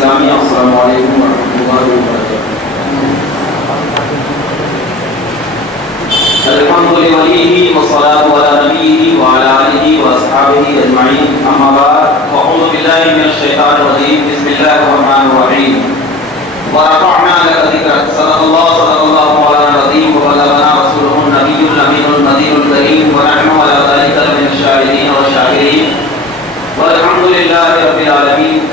اسلامیہ السلام علیکم ورحمۃ اللہ وبرکاتہ۔ الحمد للہ والصلاۃ علی نبیہ وعلی آلہ واصحابہ اجمعین، اما بعد فاعوذ باللہ من الشیطان الرجیم، بسم اللہ الرحمن الرحیم۔ ورفعنا لك ذکرک، صدق اللہ مولانا العظیم، وبلغنا رسولہ النبی الامین النذیر الکریم، ونحن علی ذلک من الشاہدین والشاکرین، والحمد للہ رب العالمین۔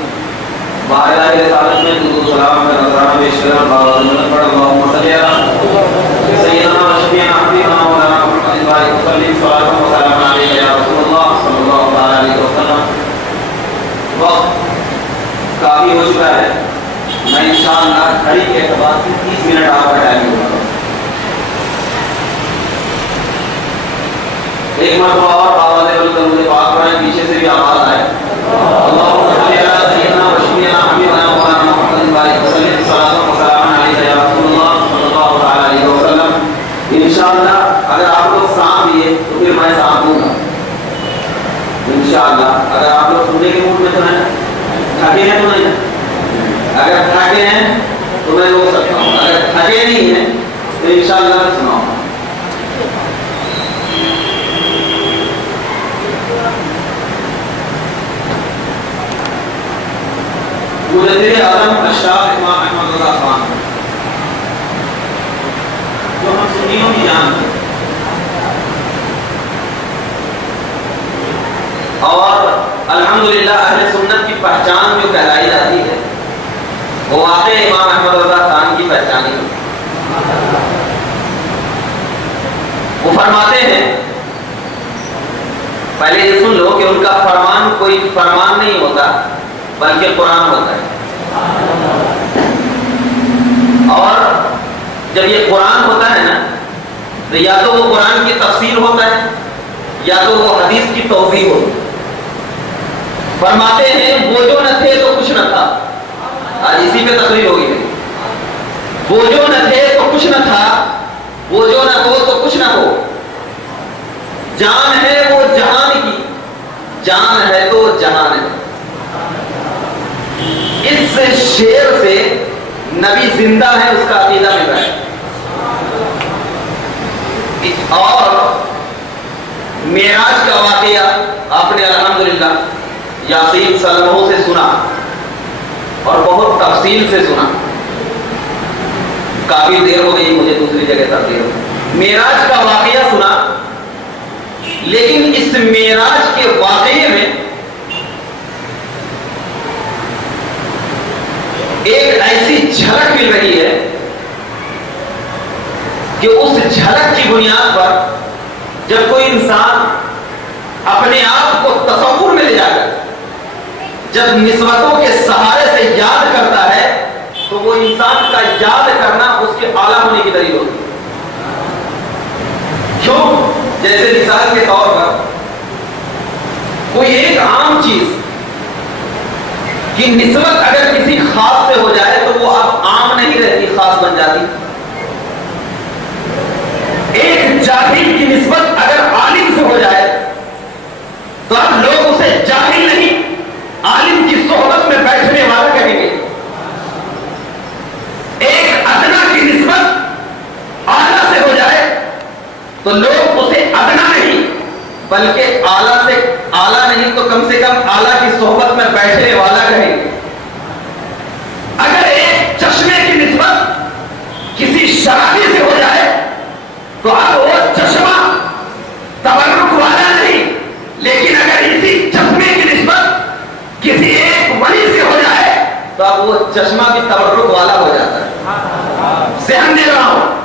بارگاہ رسالت میں درود و سلام کا نذرانہ پیش کرنا باوجود پڑھ اللہم صلی علی سیدنا و شفیعنا حبیبنا مولانا محمد بارک وسلم صلاۃ و سلام علیک یا رسول اللہ صلی اللہ علیہ وسلم۔ وقت کافی ہو چکا ہے، میں انشاءاللہ گھڑی کے اعتبار سے 30 منٹ آپ کا ٹائم دوں گا۔ ایک مرتبہ اور آواز درود پاک پڑھیں، پیچھے سے بھی آواز آئے۔ اللہم صلی علی سیدنا و شفیعنا حبیبنا مولانا محمد بارک وسلم صلاۃ و سلام علیک یا رسول اللہ صلی اللہ علیہ وسلم۔ انشاءاللہ اگر آپ لوگ سانپ لیے تو پھر میں سانپ دوں گا انشاءاللہ۔ اگر آپ لوگ سننے کے موڈ میں تو ہیں، تھکے ہیں تو نہیں، اگر تھکے ہیں تو میں روک سکتا ہوں، اگر تھکے نہیں ہیں تو انشاءاللہ میں سناؤں گا۔ مجدد اعظم اشراف امام احمد رضا خان، جو ہم سنیوں کی جان ہیں، اور الحمدللہ اہل سنت کی پہچان جو کہلائی جاتی ہے وہ واقع امام احمد رضا خان کی پہچان ہی ہے۔ وہ فرماتے ہیں، پہلے یہ سن لو کہ ان کا فرمان کوئی فرمان نہیں ہوتا بلکہ قرآن ہوتا ہے، اور جب یہ قرآن ہوتا ہے نا تو یا تو وہ قرآن کی تفسیر ہوتا ہے یا تو وہ حدیث کی توضیح ہوتی ہے۔ فرماتے ہیں وہ جو نہ تھے تو کچھ نہ تھا، آج اسی پہ تقریر ہوگی۔ وہ جو نہ تھے تو کچھ نہ تھا، وہ جو نہ ہو تو کچھ نہ ہو، جان ہے وہ جہان کی، جان ہے تو جہان ہے۔ اس شعر سے نبی زندہ ہے اس کا عقیدہ مل رہا ہے۔ اور معراج کا واقعہ آپ نے الحمدللہ یاسین سلموں سے سنا اور بہت تفصیل سے سنا، کافی دیر ہو گئی مجھے دوسری جگہ تبدیل ہو۔ معراج کا واقعہ سنا، لیکن اس معراج کے واقعے میں ایک ایسی جھلک مل رہی ہے کہ اس جھلک کی بنیاد پر جب کوئی انسان اپنے آپ کو تصور میں لے جا کر جب نسبتوں کے سہارے سے یاد کرتا ہے تو وہ انسان کا یاد کرنا اس کے اعلیٰ ہونے کی دلیل ہوتی ہے۔ کیوں؟ جیسے مثال کے طور پر کوئی ایک عام چیز کی نسبت اگر کسی خاص سے ہو جائے تو وہ اب عام نہیں رہتی، خاص بن جاتی۔ ایک جاہل کی نسبت اگر عالم سے ہو جائے تو اب لوگ اسے جاہل نہیں، عالم کی صحبت میں بیٹھنے والا کہیں گے۔ ایک ادنا کی نسبت اعلیٰ سے ہو جائے تو لوگ اسے ادنا نہیں بلکہ اعلیٰ سے اعلیٰ نہیں تو کم سے کم اعلیٰ کی صحبت میں بیٹھنے والا کہیں گے۔ اگر ایک چشمے کی نسبت کسی شرابی سے ہو جائے تو اب وہ چشمہ تبرک والا نہیں، لیکن اگر اسی چشمے کی نسبت کسی ایک ولی سے ہو جائے تو اب وہ چشمہ بھی تبرک والا ہو جاتا ہے۔ ذہن دے رہا ہوں،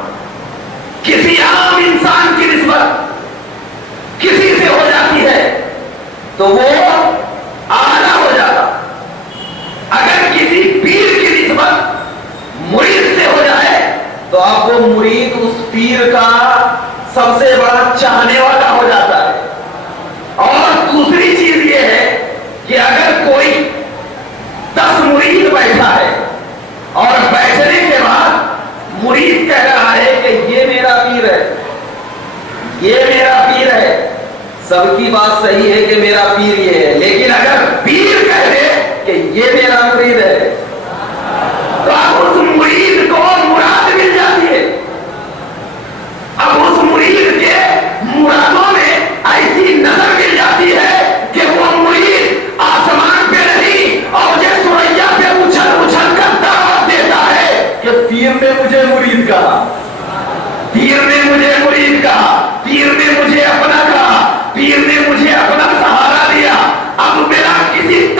کسی عام انسان کی نسبت کسی سے ہو جاتی ہے تو وہ اعلیٰ ہو جاتا، اگر کسی پیر کی نسبت مرید سے ہو جائے تو اب وہ مرید اس پیر کا سب سے بڑا چاہنے والا ہو جاتا ہے۔ اور دوسری چیز یہ ہے کہ اگر کوئی 10 مرید بیٹھا ہے اور بیٹھنے کے بعد مرید کہہ رہا ہے کہ یہ میرا پیر ہے، یہ میرا پیر ہے، سب کی بات صحیح ہے کہ میرا پیر یہ ہے، لیکن اگر پیر کہہ دے کہ یہ میرا مرید ہے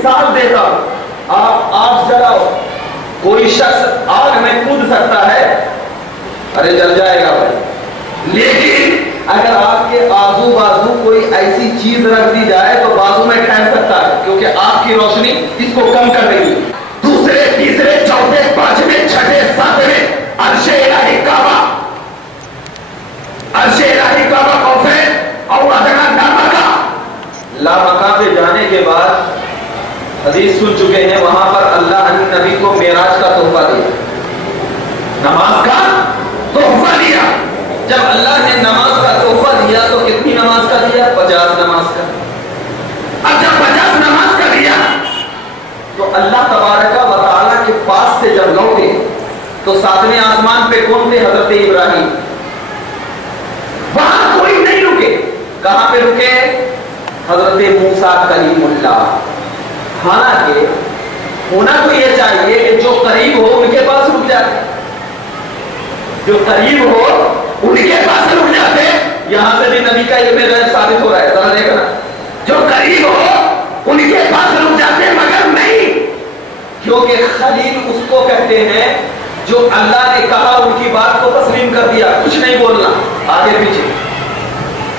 مثال دیتا ہوں. آپ آگ جلاؤ, کوئی شخص آگ میں کود سکتا ہے, ارے جل جائے گا بھائی, لیکن اگر آپ کے آزو بازو کوئی ایسی چیز رکھ دی جائے تو بازو میں ٹھہر سکتا ہے, کیونکہ آگ کی روشنی اس کو کم کر رہی ہے. دوسرے, تیسرے, چوتھے, پانچویں, چھٹے, ساتویں عرش الہی کعبہ, عرش الہی کعبہ کون سے اور ادنا لامکہ, لامکہ پہ جانے کے بعد حدیث سن چکے ہیں, وہاں پر اللہ نے نبی کو معراج کا تحفہ دیا, نماز کا تحفہ دیا. جب اللہ نے نماز کا تحفہ دیا تو کتنی نماز کا دیا؟ 50 نماز کا. اب جب 50 نماز کا دیا تو اللہ تبارک و تعالیٰ کے پاس سے جب لوٹے تو 7ویں آسمان پہ کون تھے؟ حضرت ابراہیم. وہاں کوئی نہیں رکے. کہاں پہ رکے؟ حضرت موسیٰ کلیم اللہ. حالانکہ ہونا تو یہ چاہیے کہ جو قریب ہو ان کے پاس رک جاتے, جو قریب ہو ان کے پاس رک جاتے. یہاں سے بھی نبی کا علم غیب ثابت ہو رہا ہے, ذرا دیکھنا. جو قریب ہو ان کے پاس رک جاتے, مگر نہیں, کیونکہ خلیل اس کو کہتے ہیں جو اللہ نے کہا ان کی بات کو تسلیم کر دیا, کچھ نہیں بولنا آگے پیچھے.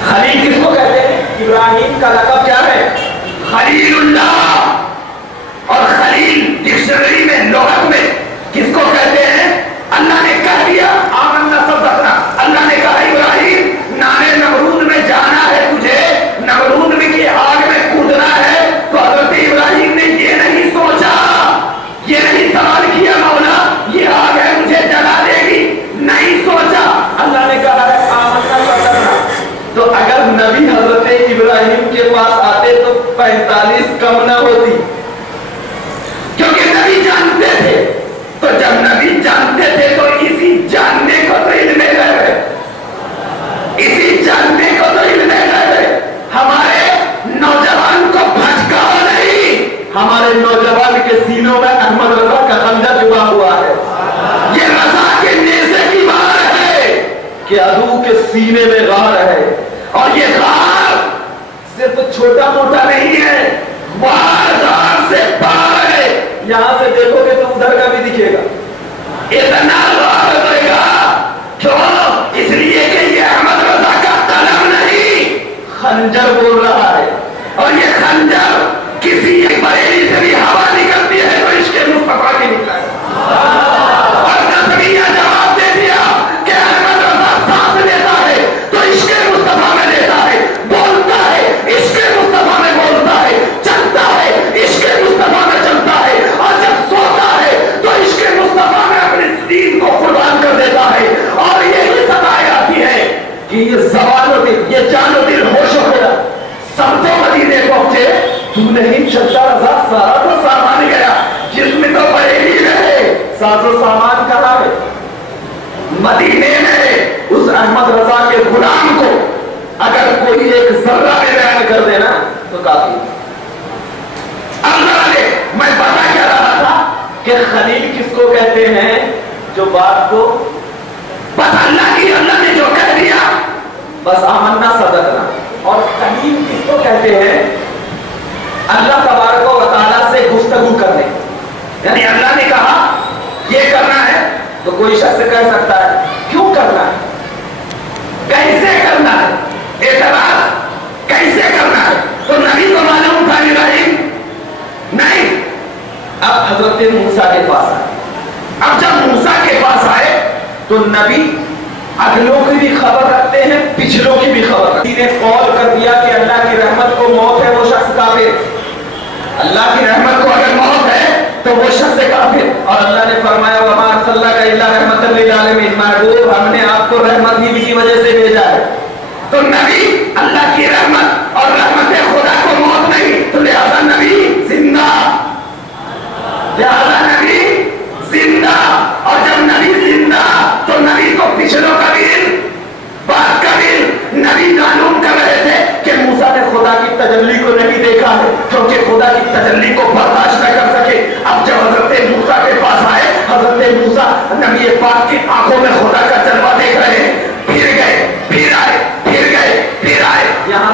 خلیل کس کو کہتے ہیں؟ ابراہیم کا لقب کیا ہے؟ خلیل اللہ. اور خلیل ڈکشنری میں, لغت میں کس کو کہتے ہیں؟ اللہ نے کہہ دیا آمنا صدقنا, اللہ نے کہا ابراہیم نانے نمرود میں جانا ہے تجھے, نمرود میں کی آگ میں کودنا ہے. تو حضرت ابراہیم نے یہ نہیں سوچا, یہ نہیں سوال کیا مولا یہ آگ ہے مجھے جلا دے گی, نہیں سوچا. اللہ نے کہا ہے آمنا صدقنا. تو اگر نبی حضرت ابراہیم کے پاس آتے تو 45 کم نہ ہوتی, کیونکہ نبی جانتے تھے. تو جب نبی جانتے تھے تو اسی جاننے کو تو علم غیب ہے, اسی جاننے کو تو علم غیب ہے. ہمارے نوجوان کو بھٹکاؤ نہیں, ہمارے نوجوان کے سینوں میں احمد رضا کا خنجر چھپا ہوا ہے. یہ رضا کے نیزے کی بات ہے کہ عدو کے سینے میں غار ہے, اور یہ غار صرف چھوٹا موٹا نہیں ہے, غار سے پار ہے. یہاں سے دیکھو گے تو ادھر کا بھی دکھے گا, اتنا غار ہوئے گا. کیوں؟ اس لیے کہ یہ احمد رضا کا قلم نہیں, خنجر بول رہا ہے. اور یہ خنجر کسی بریلی سے بھی ہوا نکلتی ہے تو عشق مصطفیٰ کی نکلا ہے. اور نظریہ جواب دے دیا کہ احمد رضا سانس لیتا ہے تو عشق مصطفیٰ میں لیتا ہے, بولتا ہے عشق مصطفیٰ میں بولتا ہے, چلتا ہے عشق مصطفیٰ میں چلتا ہے, اور جب سوتا ہے تو عشق مصطفیٰ میں اپنے دین کو قربان کر دیتا ہے. اور یہی ستائے آتی ہے کہ یہ زبان و دل, یہ جان و دل, ہوش و خیال سب تو مدینے پہنچے, تو نہیں چلتا رضا سارا تو سامان گیا, جس میں تو بریلی رہے, ساز و سامان کہاں ہے؟ مدینے میں. اس احمد رضا کے غلام کو اگر کوئی ایک ذرہ میں بیان کر دینا تو کافی. میں بتا کیا رہا تھا کہ خلیل کس کو کہتے ہیں؟ جو بات کو بس اللہ کی, اللہ نے جو کہہ دیا بس آمنا صدقنا. اور خلیل کس کو کہتے ہیں؟ اللہ تبارک و تعالیٰ سے گفتگو کرنے, یعنی اللہ نے کہا یہ کرنا ہے تو کوئی شخص کہہ سکتا ہے کیوں کرنا ہے, کیسے کرنا ہے, اعتراض کیسے کرنا ہے. تو نبی کو معلوم تھا ابراہیم نہیں. اب حضرت موسیٰ کے پاس آئے. اب جب موسیٰ کے پاس آئے تو نبی اگلوں کی بھی خبر رکھتے ہیں, پچھلوں کی بھی خبر رکھتے ہیں. قول کر دیا کہ اللہ کی رحمت کو موت ہے وہ شخص کافر, اللہ کی رحمت کو اگر موت ہے تو وہ شخص کافر. اور اللہ نے فرمایا وما ارسلناک الا رحمۃ للعالمین, محبوب ہم نے آپ کو رحمت ہی کی وجہ سے بھیجا ہے. تو نبی اللہ کی رحمت اور رحمت خدا کو موت نہیں, تو لہذا نبی زندہ, لہذا نبی زندہ. اور جب نبی زندہ تو نبی کو پچھلوں کا بھی بات کا بھی نبی معلوم کر رہے تھے کہ موسیٰ نے خدا کی تجلی کو نہیں دیکھا ہے, کیونکہ خدا کی تجلی کو برداشت نہ کر سکے. اب جب حضرت موسیٰ کے پاس آئے, حضرت موسیٰ نبی پاک کی آنکھوں میں خدا کا جلوہ دیکھ رہے ہیں. پھر گئے, پھر آئے, پھر گئے, پھر آئے. یہاں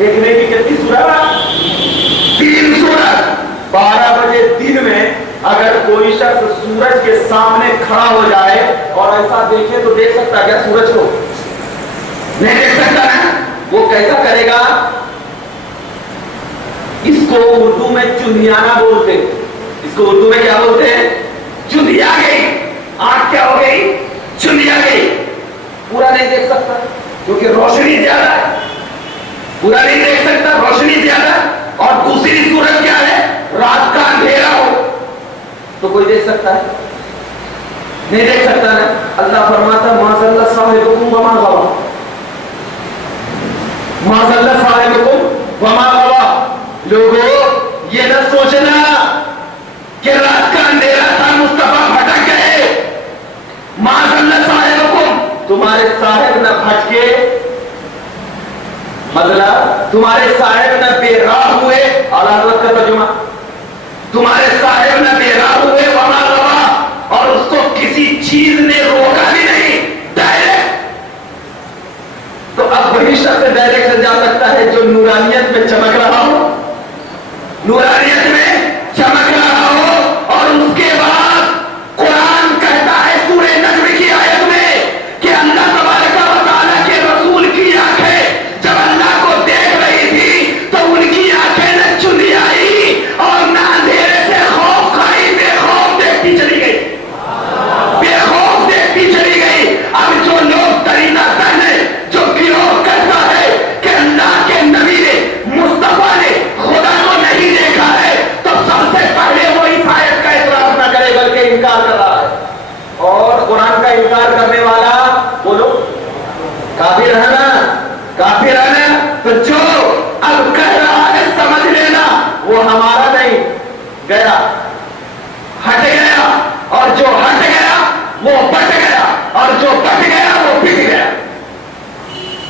دیکھنے کی کتنی صورت؟ 3 صورت. 12 بجے دن میں اگر کوئی شخص سورج کے سامنے کھڑا ہو جائے اور ایسا دیکھے تو دیکھ سکتا کیا سورج کو؟ نہیں دیکھ سکتا نا. وہ کیسا کرے گا؟ اس کو اردو میں چندیانا بولتے. اس کو اردو میں کیا بولتے ہیں؟ چندیا گئی. آنکھ کیا ہو گئی؟ چندیا گئی. پورا نہیں دیکھ سکتا کیونکہ روشنی زیادہ ہے. پورا نہیں دیکھ سکتا، روشنی زیادہ. اور دوسری صورت کیا ہے؟ رات کا اندھیرا ہو تو کوئی دیکھ سکتا ہے؟ نہیں دیکھ سکتا نا. اللہ فرماتا ما ضل صاحبکم وما غوا. ما ضل صاحبکم وما غوا. لوگوں یہ نہ سوچنا کہ رات کا اندھیرا تھا مصطفیٰ بھٹک گئے. ما ضل صاحبکم، تمہارے صاحب نہ بھٹکے، مطلب تمہارے صاحب نہ بے راہ ہوئے. اور حضرت کا ترجمہ، تمہارے صاحب نہ بے راہ ہوئے. وما غوا، اور اس کو کسی چیز نے روکا بھی نہیں. ڈائریکٹ. تو اب وہی شخص ڈائریکٹ سے جا سکتا ہے جو نورانیت میں چمک رہا ہو، نورانیت میں چمک رہا ہو. اور اس کے بعد قرآن کہتا ہے سورہ نجم کی آیت میں کہ اللہ تبارک و تعالیٰ کے رسول کی آنکھیں جب اللہ کو دیکھ رہی تھی تو ان کی آنکھیں نہ چندی آئی اور نہ اندھیرے سے خوف کھائی. بے خوف دیکھتی چلی گئی، بے خوف دیکھتی چلی گئی. اب جو لوگ ترینہ پہنے، جو گروہ کرتا ہے کہ اللہ کے نبی نے، مصطفیٰ نے خدا کو نہیں دیکھا ہے، تو سب سے پہلے وہ اس آیت کا اعتراف نہ کرے بلکہ انکار کر رہا ہے. اور قرآن کا انکار کرنے والا بولو کافر ہے نا، کافر ہے نا. تو جو اب کہہ رہا ہے سمجھ لینا وہ ہمارا نہیں، گیا ہٹ گیا. اور جو ہٹ گیا وہ بٹ گیا، اور جو بٹ گیا وہ پٹ گیا.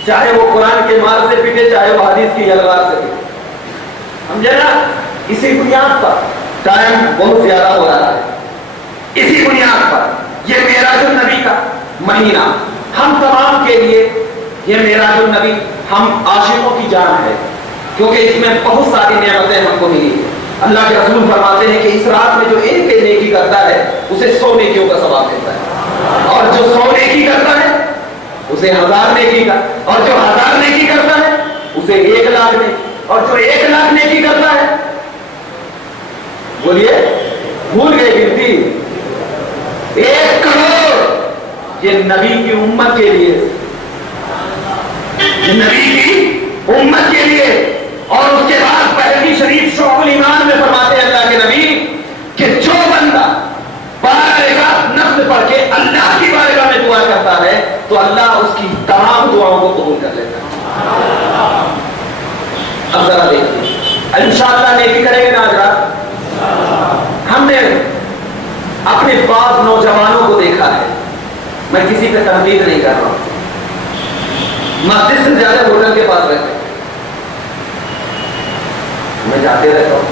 چاہے وہ قرآن کے مار سے پٹے، چاہے وہ حدیث کی یلغار سے پٹے. سمجھے نا. اسی بنیاد پر ٹائم بہت زیادہ ہو رہا ہے. اسی بنیاد پر یہ معراج النبی کا مہینہ ہم تمام کے لیے، یہ معراج النبی ہم عاشقوں کی جان ہے، کیونکہ اس میں بہت ساری نعمتیں ہم کو ملی. اللہ کے رسول فرماتے ہیں کہ اس رات میں جو ایک نیکی کرتا ہے اسے 100 نیکیوں کا ثواب ملتا ہے. اور جو 100 نیکی کرتا ہے اسے 1000 نیکی کا، اور جو 1000 نیکی کرتا ہے اسے 1,00,000 نیکی، اور جو 1,00,000 نیکی کرتا ہے، بولیے بھول گئے گنتی، 1 کروڑ. یہ نبی کی امت کے لیے، یہ نبی کی امت کے لیے. اور اس کے بعد بہقی شریف شعب الایمان میں فرماتے ہیں اللہ کے نبی کہ جو بندہ 12 رکعت نفل پڑھ کے اللہ کی بارگاہ میں دعا کرتا ہے تو اللہ اس کی تمام دعاؤں کو قبول کر لیتا ہے. اب ذرا دیکھیے انشاءاللہ نیکی کریں گے نا حضرات. ہم نے اپنے بعض نوجوانوں کو دیکھا ہے، میں کسی پہ تنقید نہیں کر رہا ہوں، مسجد سے زیادہ ہوٹل کے پاس رہتے ہیں. میں جاتے رہتا ہوں،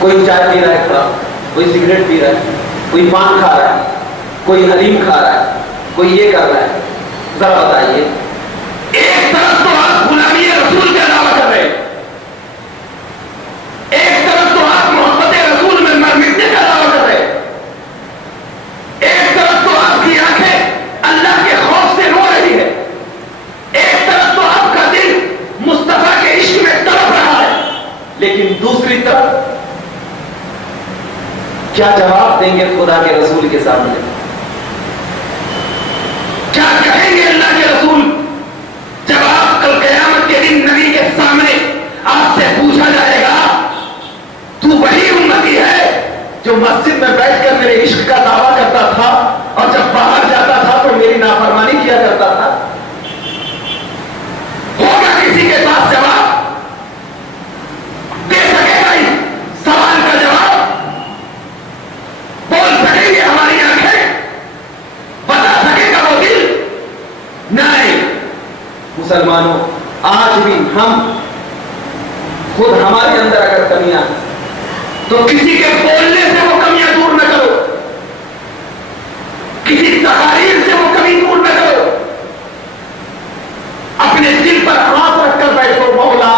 کوئی چائے پی رہا ہے کھڑا، کوئی سگریٹ پی رہا ہے، کوئی پان کھا رہا ہے، کوئی حلیم کھا رہا ہے، کوئی یہ کر رہا ہے. ذرا بتائیے، ایک طرف تو آپ غلامی رسول کا دعویٰ کر رہے ہیں، ایک طرف تو آپ محبت رسول میں مر مٹنے کا دعویٰ کر رہے ہیں، ایک طرف تو آپ کی آنکھیں اللہ کے خوف سے رو رہی ہے، ایک طرف تو آپ کا دل مصطفیٰ کے عشق میں تڑپ رہا ہے، لیکن دوسری طرف کیا جواب دیں گے خدا کے رسول کے سامنے؟ کیا کہیں گے اللہ کے رسول جب آپ کل قیامت کے دن نبی کے سامنے آپ سے پوچھا جائے گا تو وہی امتی ہے جو مسجد میں بیٹھ کر میرے عشق کا دعویٰ کرتا تھا اور جب باہر جاتا تھا تو میری نافرمانی کیا کرتا تھا؟ ہوگا کسی کے پاس جواب؟ دے سکے گا اس سوال کا جواب؟ بول سکیں گے ہماری آنکھیں؟ بتا سکے گا وہ دل؟ نہیں. مسلمانوں آج بھی ہم خود ہمارے اندر اگر کمیاں تو کسی کے بولنے سے وہ کمیاں دور نہ کرو، کسی تقاریر سے وہ کمی دور نہ کرو. اپنے دل پر ہاتھ رکھ کر بیٹھو، مولا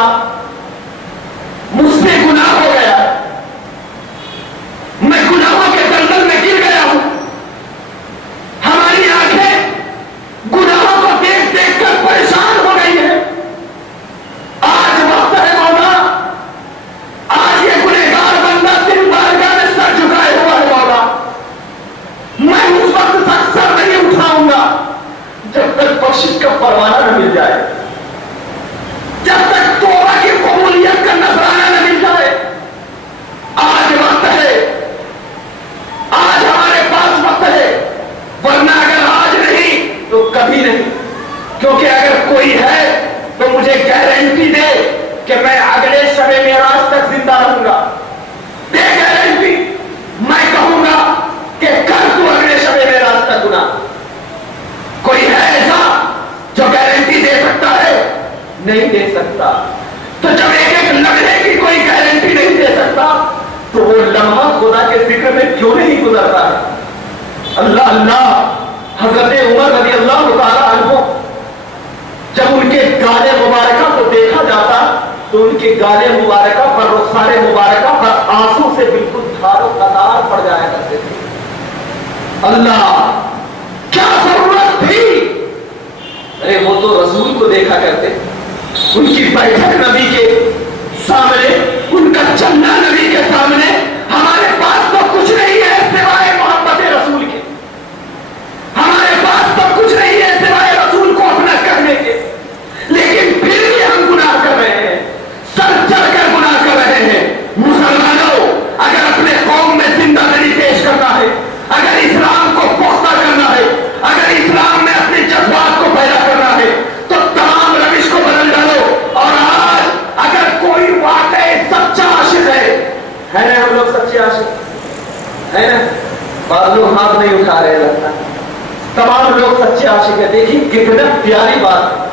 نہیں دے سکتا. تو جب ایک ایک لمحے کی کوئی گارنٹی نہیں دے سکتا تو وہ لمحہ خدا کے ذکر میں کیوں نہیں گزرتا ہے؟ اللہ اللہ. حضرت عمر رضی اللہ تعالی عنہ جب ان کے گالے مبارکہ کو دیکھا جاتا تو ان کے گالے مبارکہ پر رخسار مبارکہ پر آنسو سے بالکل دھار و قطار پڑ جایا کرتے تھے. اللہ کیا ضرورت تھی؟ ارے وہ تو رسول کو دیکھا کرتے, ان کی بیٹھک نبی کے سامنے, ان کا چلنا نبی کے سامنے. ہمارے پاس تو کچھ نہیں ہے سوائے محبت رسول کے, ہمارے پاس تو کچھ نہیں ہے سوائے رسول کو اپنا کرنے کے, لیکن پھر بھی ہم گناہ کر رہے ہیں, سر چڑھ کر گناہ کر رہے ہیں. مسلمانوں, اگر اپنے قوم میں زندہ دلی پیش کرنا ہے, اگر اسلام کو پختہ کرنا ہے, اگر اسلام میں اپنے جذبات کو پیدا کرنا ہے تو تمام روش کو بدل ڈالو. اور آج اگر کوئی واقعی سچا عاشق ہے نا, ہم لوگ سچے عاشق ہے نا, بعض لوگ ہاتھ نہیں اٹھا رہے, لگتا تمام لوگ سچے عاشق ہیں. دیکھیے کتنا پیاری بات ہے,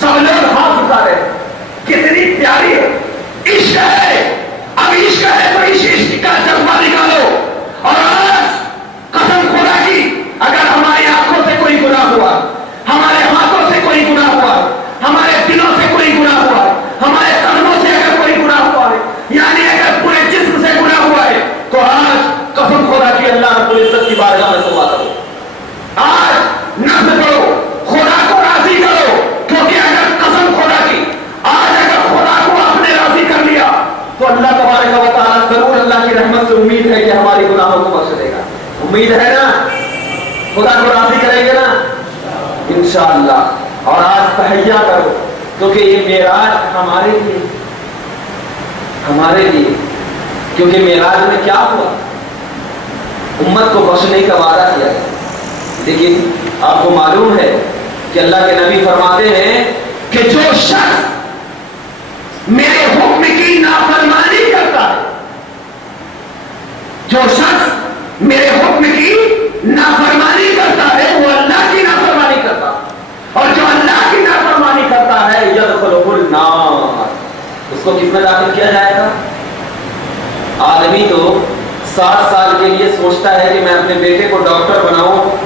سب لوگ ہاتھ اٹھا رہے ہیں, کتنی پیاری ہے. عشق ہے, اب عشق ہے تو عشق کا جذبہ نکالو. اور آج قسم خدا کی اگر ہماری آنکھوں سے کوئی گناہ ہوا, ہمارے ہاتھوں سے کوئی گناہ ہوا, ہمارے دلوں سے کوئی گناہ ہوا, ہمارے قدموں سے اگر کوئی گناہ ہوا ہے, یعنی اگر پورے جسم سے گناہ ہوا ہے, تو آج قسم خدا کی اللہ رب العزت کی بارگاہ میں توبہ کرو. آج نفس کرو, خدا کو راضی کرو, کیونکہ اگر قسم خدا کی آج اگر خدا کو آپ نے راضی کر لیا تو اللہ تبارک و تعالیٰ ضرور اللہ کی رحمت سے امید ہے کہ ہماری گناہوں کو بخش دے گا. امید ہے نا, خدا کو راضی کریں گے نا انشاءاللہ. اور آج تہیا کرو, کیونکہ یہ معراج ہمارے لیے, کیونکہ معراج میں کیا ہوا, امت کو بخشنے کا وعدہ کیا گیا. لیکن آپ کو معلوم ہے کہ اللہ کے نبی فرماتے ہیں کہ جو شخص میرے حکم کی نافرمانی کرتا ہے, جو شخص میرے حکم کی نافرمانی کرتا ہے وہ اللہ کی نافرمانی کرتا, اور جو اللہ کی نافرمانی کرتا ہے یدخلہ النار, اس کو کس میں داخل کیا جائے گا؟ آدمی تو 60 سال کے لیے سوچتا ہے کہ میں اپنے بیٹے کو ڈاکٹر بناؤں,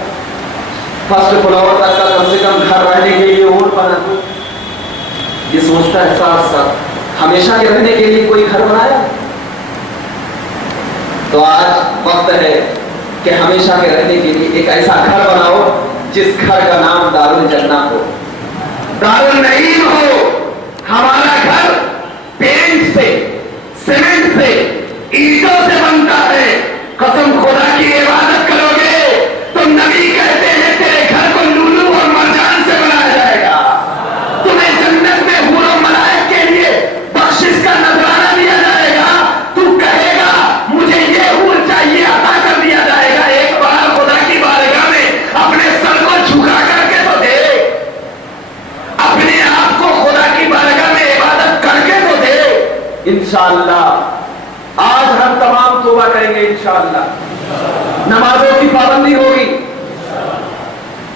فرسٹ فلور تک کا کم سے کم گھر رہنے کے لیے اور بنا دوں, یہ سوچتا ہے 60 سال. ہمیشہ کے رہنے کے لیے کوئی گھر بنایا؟ تو آج وقت ہے کہ ہمیشہ کے رہنے کے لیے ایک ایسا گھر بناؤ جس گھر کا نام دار الجنہ ہو, دار النعیم ہو. ہمارا گھر پینٹ سے, سیمنٹ سے, اینٹوں سے بنتا ہے. قسم خدا کی عبادت کرو گے تو نبی کہتے ہیں تیرے گھر کو لولو اور مرجان سے بنایا جائے گا. تمہیں جنت میں حور و ملائک کے لیے بخشش کا نذرانہ دیا جائے گا. تو کہے گا مجھے یہ حور چاہیے, عطا کر دیا جائے گا. ایک بار خدا کی بارگاہ میں اپنے سر کو جھکا کر کے تو دے, اپنے آپ کو خدا کی بارگاہ میں عبادت کر کے تو دے. انشاءاللہ آج ہم تمام توبہ کریں گے انشاءاللہ. نمازوں کی پابندی ہوگی,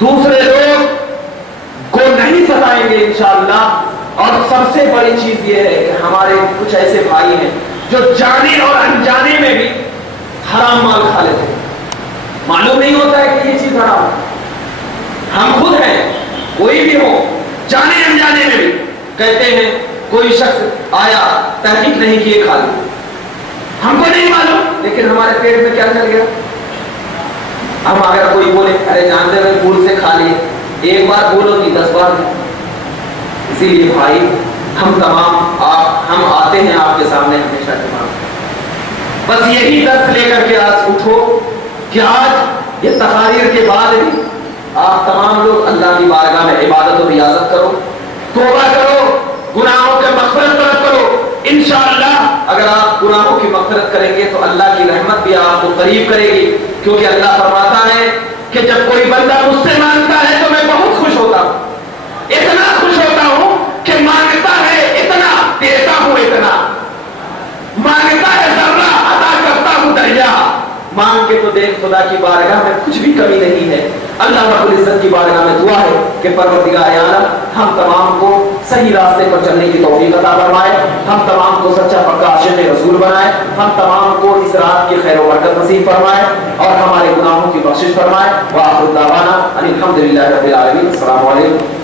دوسرے لوگ کو نہیں ستائیں گے انشاءاللہ. اور سب سے بڑی چیز یہ ہے کہ ہمارے کچھ ایسے بھائی ہیں جو جانے اور انجانے میں بھی حرام مال کھا لیتے ہیں, معلوم نہیں ہوتا ہے کہ یہ چیز حرام ہے. ہم خود ہیں, کوئی بھی ہو, جانے انجانے میں بھی کہتے ہیں کوئی شخص آیا تحقیق نہیں کیے کھا لی, ہم کو نہیں معلوم, لیکن ہمارے پیٹ میں کیا چل گیا. ہم اگر کوئی بولے ارے جانتے ہوئے بھول سے کھا لیے, ایک بار بولو کہ 10 بار. اسی لیے بھائی ہم تمام ہم آتے ہیں آپ کے سامنے ہمیشہ کے بعد, بس یہی درس لے کر کے آج اٹھو کہ آج یہ تقاریر کے بعد بھی آپ تمام لوگ اللہ کی بارگاہ میں عبادت و ریاضت کرو, توبہ کرو, گناہوں کے مغفرت طلب کرو. انشاءاللہ اگر آپ گناہوں کی مغفرت کریں گے تو اللہ کی رحمت بھی آپ کو قریب کرے گی, کیونکہ اللہ فرماتا ہے کہ جب کوئی بندہ مجھ سے مانگتا ہے تو میں بہت خوش ہوتا ہوں, اتنا خوش ہوتا ہوں کہ مانگتا ہے اتنا دیتا ہوں, اتنا مانگتا ہے ذرہ عطا کرتا ہوں دریا. مانگ کے تو دیکھ خدا کی بارگاہ میں کچھ بھی کمی نہیں ہے. اللہ رب العزت کی بارگاہ میں دعا ہے کہ پروردگار عالم ہم تمام کو صحیح راستے پر چلنے کی توفیق عطا فرمائے، ہم تمام کو سچا پکا عاشق رسول بنائے، ہم تمام کو اس رات کی خیر و برکت نصیب فرمائے اور ہمارے گناہوں کی بخشش فرمائے۔ وآخر دعوانا ان الحمد للہ رب العالمین۔ السلام علیکم۔